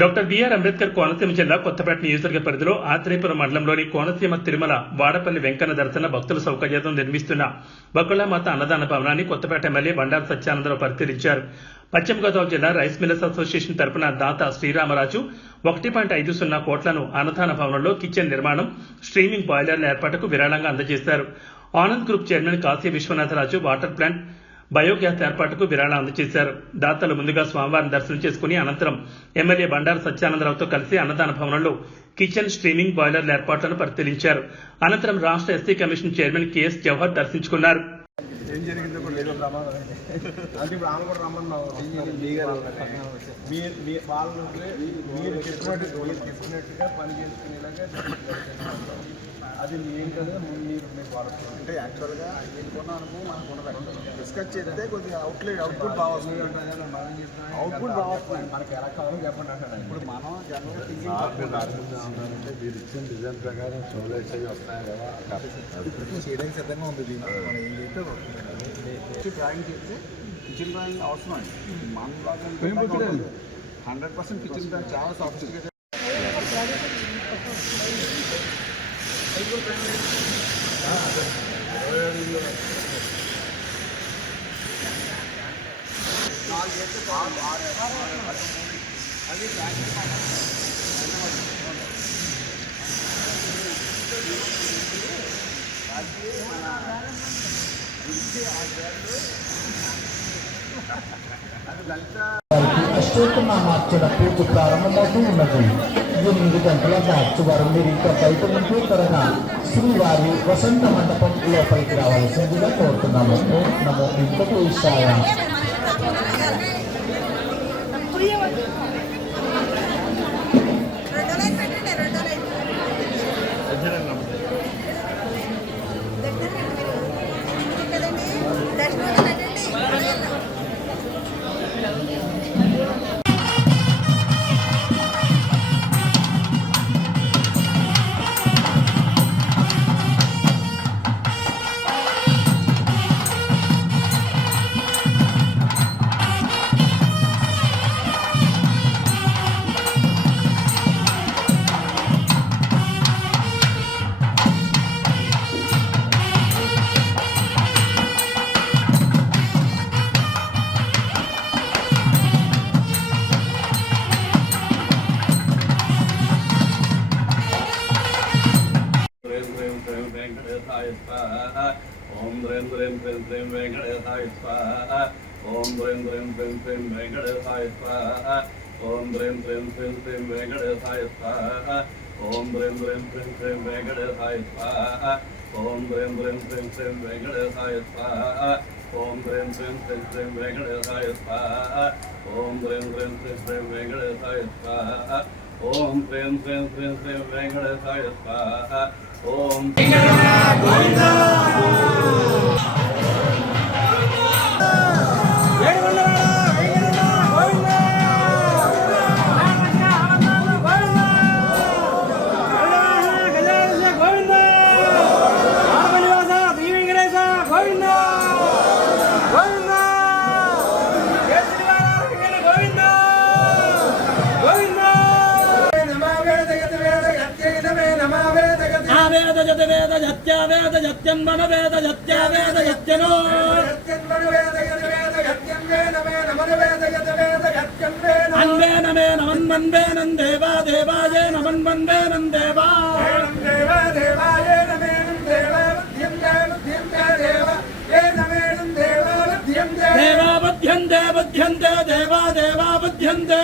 Doctor BR Ambedkar Konaseema జిల్లా కొత్తపేట నియోజకవర్గ పరిధిలో ఆత్రేయపురం మండలంలోని కోనసీమ తిరుమల వాడపల్లి వెంకన్న దర్శన భక్తుల సౌకర్యార్థం నిర్మిస్తున్న బకుళామాత అన్నదాన భవనాన్ని కొత్తపేట ఎమ్మెల్యే బండారు సత్యానందరావు పరిశీలించారు. పశ్చిమ గోదావరి జిల్లా రైస్ మిల్లర్స్ అసోసియేషన్ తరపున దాత శ్రీరామరాజు ఒకటి పాయింట్ ఐదు సున్నా కోట్లను అన్నదాన భవనంలో కిచెన్ నిర్మాణం స్ట్రీమింగ్ బాయిలర్ల ఏర్పాటుకు విరాళంగా అందజేశారు. Anand group chairman Kashi Vishwanatharaju water plant biogas ఏర్పాటుకు విరాళం అందజేశారు. దాతలు ముందుగా స్వామివారిని దర్శనం చేసుకుని అనంతరం ఎమ్మెల్యే బండారు సత్యానందరావుతో కలిసి అన్నదాన భవనంలో కిచెన్ స్ట్రీమింగ్ బాయిలర్ల ఏర్పాట్లను పరిశీలించారు. అనంతరం రాష్ట్ర SC commission chairman KS Jawahar దర్శించుకున్నారు. ఏం జరిగిందో ప్రమాదం అంటే ఇప్పుడు ఆమె కూడా రమ్మన్నావు మీరు గారు మీరు మీ వాళ్ళు మీరు చెప్పినట్టు మీరు చెప్పినట్టుగా పని చేసుకునేలాగా అది ఏం కదా మీరు మీకు వాడుతుంది అంటే యాక్చువల్గా దీనికున్న అనుభవం మనకు ఉండదు డిస్కస్ చేస్తే కొద్దిగా అవుట్లెట్ అవుట్పుట్ బాగా వస్తుంది అవుట్పుట్ బాగా వస్తుంది మనకి ఎలా కావాలో చెప్పండి అంటాడు ఇప్పుడు మనం జనరల్ థింకింగ్ మీరు ఇచ్చిన డిజైన్ ప్రకారం షోలైట్స్ అవి వస్తాయి కదా ఇప్పటికీ చేయడానికి సిద్ధంగా ఉంది దీన్ని మనం ఏం చేస్తే డ్రాయింగ్ చేస్తే కిచెన్ డ్రాయింగ్ అవసరం అండి మన హండ్రెడ్ పర్సెంట్ కిచెన్ డ్రాయింగ్ చాలా సాఫిస్టికేటెడ్ అష్టోత్తమార్చన పూర్తి ప్రారంభమవుతూ ఉన్నది ఎనిమిది గంటల మార్చి వారు మీరు ఇంకా బయట నుండి త్వరగా శ్రీవారి వసంత మండపం లోపలికి రావాల్సిందిగా కోరుతున్నాము. ఓం నమో వెంకటేశాయ రెండో स्वाहाय स्वाहा ओम द्रें द्रें प्रें प्रें वेंकटेशाय स्वाहा ओम द्रें द्रें प्रें प्रें वेंकटेशाय स्वाहा ओम द्रें द्रें प्रें प्रें वेंकटेशाय स्वाहा ओम द्रें द्रें प्रें प्रें वेंकटेशाय स्वाहा ओम द्रें द्रें प्रें प्रें वेंकटेशाय स्वाहा ओम द्रें द्रें प्रें प्रें वेंकटेशाय स्वाहा ओम द्रें द्रें प्रें प्रें वेंकटेशाय स्वाहा ओम प्रेम प्रेम प्रेम प्रेम वेंकटेशाय स्वाहा ओम Goinda! వేద జత వేద జత్య వేద జత్యం మన వేద జత్య వేద జత్యనో అన్వేన మే నమన్ మన్వే నందేవా దేవాయే నమన్ మన్వే నందేవా దేవా బుద్ధ్యంతే బుద్ధ్యంతే దేవా దేవా బుద్ధ్యంతే